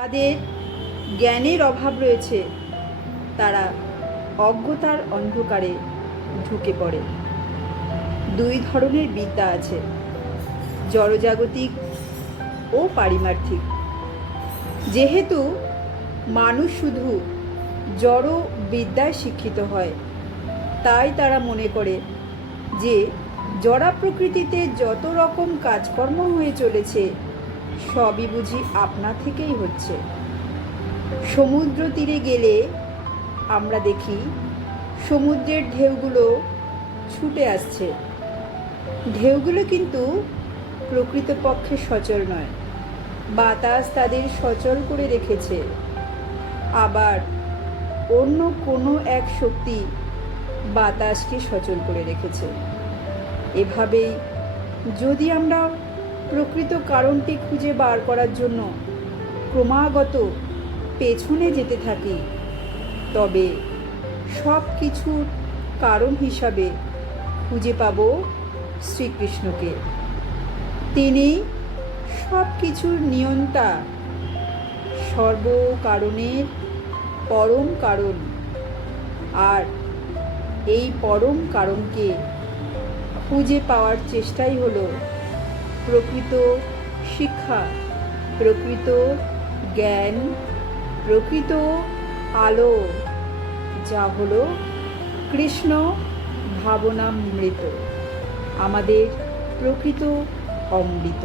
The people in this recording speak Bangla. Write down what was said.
তাদের জ্ঞানের অভাব রয়েছে, তারা অজ্ঞতার অন্ধকারে ঢুকে পড়ে। দুই ধরনের বিদ্যা আছে, জড়জাগতিক ও পারিমার্থিক। যেহেতু মানুষ শুধু জড় বিদ্যায় শিক্ষিত হয়, তাই তারা মনে করে যে জড়া প্রকৃতিতে যত রকম কাজকর্ম হয়ে চলেছে সবই বুঝি আপনা থেকেই হচ্ছে। সমুদ্র তীরে গেলে আমরা দেখি সমুদ্রের ঢেউগুলো ছুটে আসছে। ঢেউগুলো কিন্তু প্রকৃতপক্ষে সচল নয়, বাতাস তাদের সচল করে রেখেছে। আবার অন্য কোনো এক শক্তি বাতাসকে সচল করে রেখেছে। এভাবেই যদি আমরা প্রকৃত কারণটি খুঁজে বার করার জন্য ক্রমাগত পেছনে যেতে থাকি, তবে সব কিছুর কারণ হিসাবে খুঁজে পাব শ্রীকৃষ্ণকে। তিনি সব কিছুর নিয়ন্তা, সর্বকারণের পরম কারণ। আর এই পরম কারণকে খুঁজে পাওয়ার চেষ্টাই হলো প্রকৃত শিক্ষা, প্রকৃত জ্ঞান, প্রকৃত আলো, যা হলো কৃষ্ণ ভাবনামৃত, আমাদের প্রকৃত অমৃত।